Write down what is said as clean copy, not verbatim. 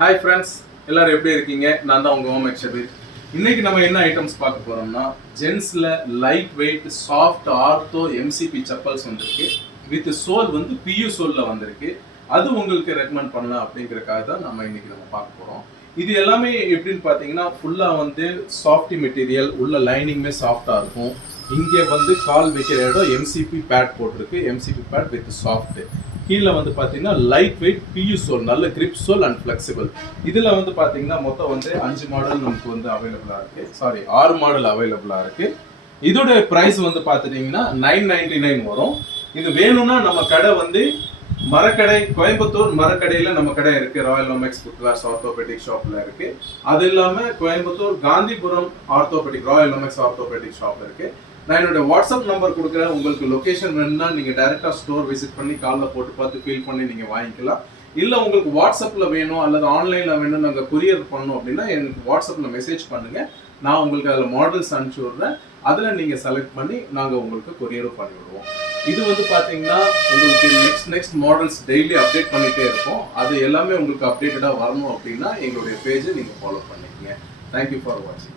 Hi friends, எல்லாரும் எப்படி இருக்கீங்க? நான் தான் உங்கள் ஹோம் ஷபீர். இன்னைக்கு நம்ம என்ன ஐட்டம்ஸ் பார்க்க போறோம்னா, ஜென்ஸில் light weight soft ortho MCP chappals வந்திருக்கு. வித் சோல் வந்து பியூ சோலில் வந்திருக்கு. அது உங்களுக்கு ரெக்கமெண்ட் பண்ணலாம் அப்படிங்கிறதுக்காக தான் நம்ம பார்க்க போகிறோம். இது எல்லாமே எப்படின்னு பார்த்தீங்கன்னா, ஃபுல்லாக வந்து சாஃப்டி மெட்டீரியல், உள்ள லைனிங்குமே சாஃப்டாக இருக்கும். இங்கே வந்து கால் வைக்கிற இடம் எம்சிபி பேட் போட்டிருக்கு. MCP pad with soft. கீழே வந்து பார்த்தீங்கன்னா லைட் வெயிட் பியூ சோல், நல்ல கிரிப் சோல் அண்ட் ஃப்ளெக்சிபிள். இதில் வந்து பார்த்தீங்கன்னா மொத்தம் வந்து 5 மாடல் நமக்கு வந்து அவைலபிளாக இருக்குது. 6 மாடல் அவைலபிளாக இருக்குது. இதோட ப்ரைஸ் வந்து பார்த்துட்டிங்கன்னா 999 வரும். இது வேணும்னா நம்ம கடை வந்து மரக்கடை, கோயம்புத்தூர் மரக்கடையில் நம்ம கடை இருக்குது. ராயல் லோமெக்ஸ் ஃபுட்வேர்ஸ் ஆர்த்தோபெடிக் ஷாப்பில் இருக்குது. அது இல்லாமல் Coimbatore Gandhipuram orthopaedic Royal Lomex orthopaedic shop இருக்குது. நான் என்னோட வாட்ஸ்அப் நம்பர் கொடுக்குறேன். உங்களுக்கு லொக்கேஷன் வேணும்னா நீங்கள் டைரெக்டாக ஸ்டோர் விசிட் பண்ணி காலில் போட்டு பார்த்து ஃபீல் பண்ணி நீங்கள் வாங்கிக்கலாம். இல்லை உங்களுக்கு வாட்ஸ்அப்பில் வேணும் அல்லது ஆன்லைனில் வேணும், நாங்கள் கொரியர் பண்ணோம் அப்படின்னா எனக்கு வாட்ஸ்அப்பில் மெசேஜ் பண்ணுங்கள். நான் உங்களுக்கு அதில் மாடல்ஸ் அனுப்பிச்சி விட்றேன். அதில் நீங்கள் செலக்ட் பண்ணி நாங்கள் உங்களுக்கு கொரியரும் பண்ணி விடுவோம். இது வந்து பார்த்தீங்கன்னா உங்களுக்கு நெக்ஸ்ட் மாடல்ஸ் டெய்லி அப்டேட் பண்ணிகிட்டே இருப்போம். அது எல்லாமே உங்களுக்கு அப்டேட்டடாக வரணும் அப்படின்னா எங்களுடைய பேஜை நீங்கள் ஃபாலோ பண்ணிக்கங்க. தேங்க்யூ ஃபார் வாட்சிங்.